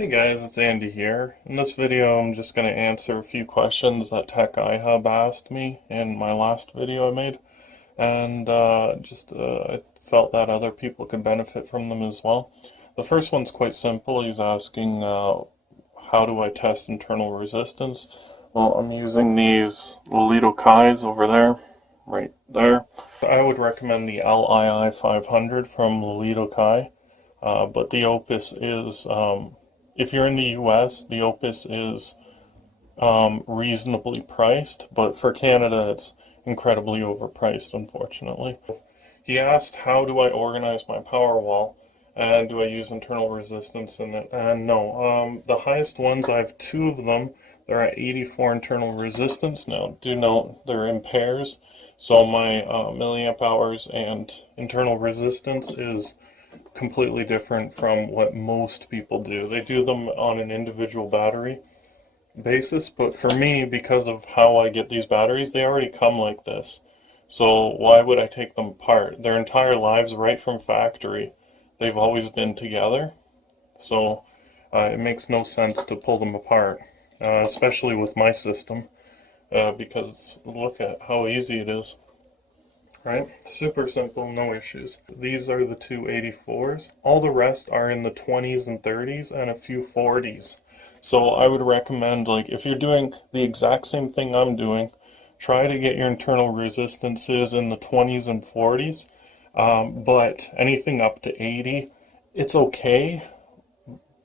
Hey guys, it's Andy here. In this video, I'm just going to answer a few questions that Tech iHub asked me in my last video I made, and I felt that other people could benefit from them as well. The first one's quite simple. He's asking, how do I test internal resistance? Well, I'm using these Lito-Kais over there, right there. I would recommend the LII 500 from Lito-Kai, but the Opus is if you're in the US, the Opus is reasonably priced, but for Canada, it's incredibly overpriced, unfortunately. He asked, how do I organize my power wall, and do I use internal resistance in it? And no, the highest ones, I have two of them. They're at 84 internal resistance. Now, do note they're in pairs, so my milliamp hours and internal resistance is completely different from what most people do. They do them on an individual battery basis, but for me, because of how I get these batteries, they already come like this. So why would I take them apart? Their entire lives, right from factory, they've always been together. So it makes no sense to pull them apart, especially with my system, because look at how easy it is. Right? Super simple, no issues. These are the two 84s. All the rest are in the 20s and 30s and a few 40s. So I would recommend, like, if you're doing the exact same thing I'm doing, try to get your internal resistances in the 20s and 40s. But anything up to 80, it's okay.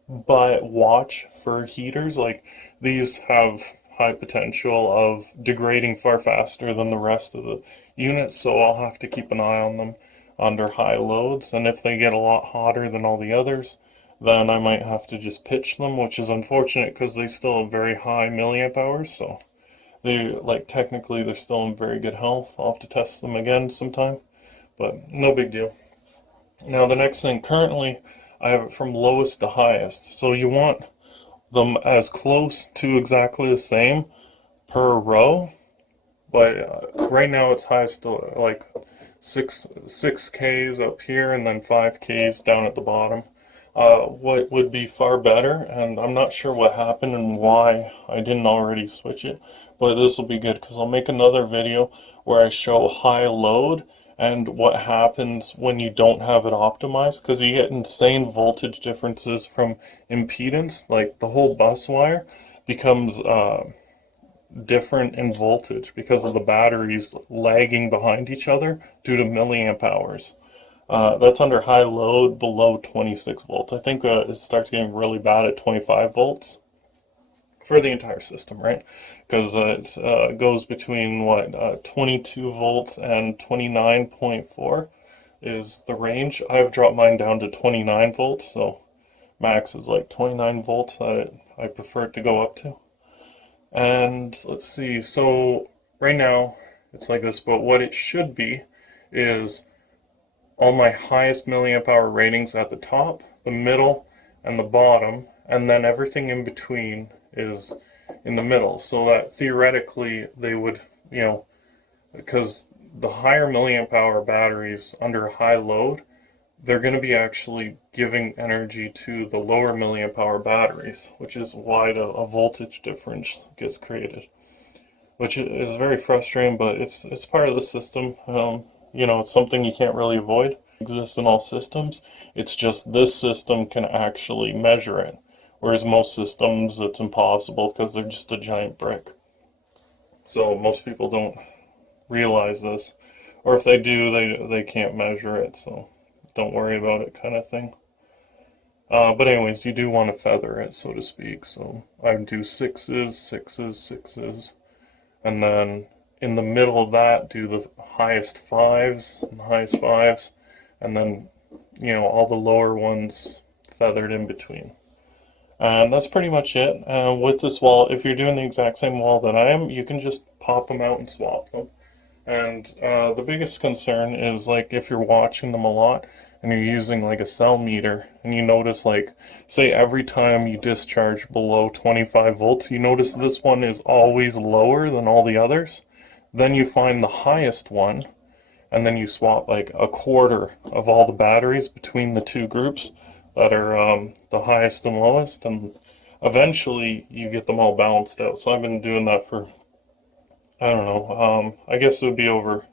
But watch for heaters. Like, these have high potential of degrading far faster than the rest of the units, so I'll have to keep an eye on them under high loads, and if they get a lot hotter than all the others, then I might have to just pitch them, which is unfortunate because they still have very high milliamp hours, so they, like, technically they're still in very good health. I'll have to test them again sometime, but no big deal. Now the next thing, currently I have it from lowest to highest, so you want them as close to exactly the same per row, but right now it's highest to like 6Ks up here and then 5Ks down at the bottom. What would be far better, and I'm not sure what happened and why I didn't already switch it, but this will be good because I'll make another video where I show high load and what happens when you don't have it optimized, because you get insane voltage differences from impedance. Like, the whole bus wire becomes different in voltage because of the batteries lagging behind each other due to milliamp hours. That's under high load below 26 volts. I think it starts getting really bad at 25 volts for the entire system, right? Because it goes between what 22 volts and 29.4 is the range. I've dropped mine down to 29 volts, so max is like 29 volts that I prefer it to go up to. And let's see, so right now it's like this, but what it should be is all my highest milliamp hour ratings at the top, the middle, and the bottom, and then everything in between is in the middle, so that theoretically they would, because the higher milliamp hour batteries under high load, they're going to be actually giving energy to the lower milliamp hour batteries, which is why a voltage difference gets created, which is very frustrating, but it's part of the system. It's something you can't really avoid. It exists in all systems. It's just this system can actually measure it, whereas most systems it's impossible because they're just a giant brick. So most people don't realize this, or if they do, they can't measure it, so don't worry about it, kind of thing. But anyways, you do want to feather it, so to speak. So I do sixes, sixes, sixes, and then in the middle of that do the highest fives and the highest fives, and then all the lower ones feathered in between. And that's pretty much it. With this wall, if you're doing the exact same wall that I am, you can just pop them out and swap them. And the biggest concern is, like, if you're watching them a lot and you're using like a cell meter and you notice, like, say every time you discharge below 25 volts, you notice this one is always lower than all the others. Then you find the highest one and then you swap like a quarter of all the batteries between the two groups. that are the highest and lowest, and eventually you get them all balanced out. So I've been doing that for, I don't know, I guess it would be over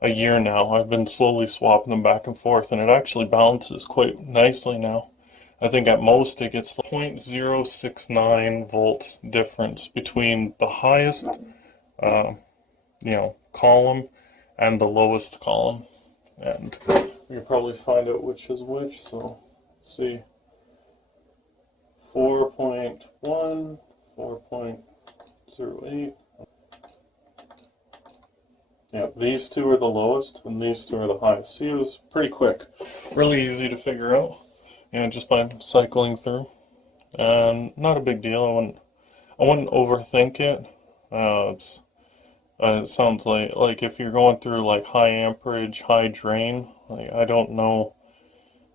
a year now. I've been slowly swapping them back and forth, and it actually balances quite nicely now. I think at most it gets 0.069 volts difference between the highest, column and the lowest column. And we can probably find out which is which. So let's see, 4.1, 4.08. Yeah, these two are the lowest and these two are the highest. See, it was pretty quick. Really easy to figure out. Just by cycling through. And not a big deal. I wouldn't overthink it. It sounds like if you're going through like high amperage, high drain, like I don't know,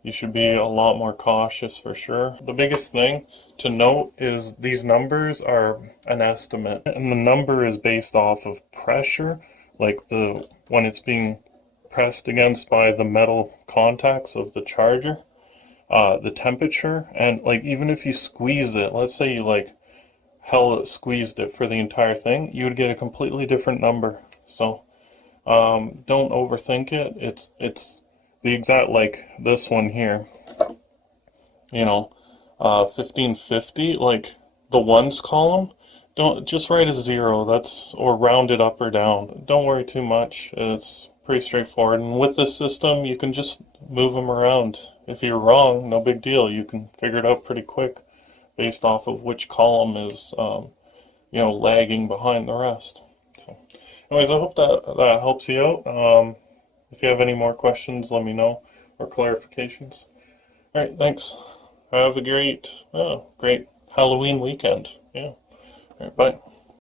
you should be a lot more cautious for sure. The biggest thing to note is these numbers are an estimate, and the number is based off of pressure, like when it's being pressed against by the metal contacts of the charger, the temperature, and like even if you squeeze it, let's say you like squeezed it for the entire thing, you would get a completely different number. So don't overthink it. It's the exact, like this one here, 1550, like the ones column, don't just write a 0, or round it up or down. Don't worry too much. It's pretty straightforward, and with this system you can just move them around. If you're wrong, no big deal. You can figure it out pretty quick based off of which column is lagging behind the rest. So anyways, I hope that helps you out. If you have any more questions, let me know, or clarifications. Alright, thanks. Have a great Halloween weekend. Yeah. Alright, bye.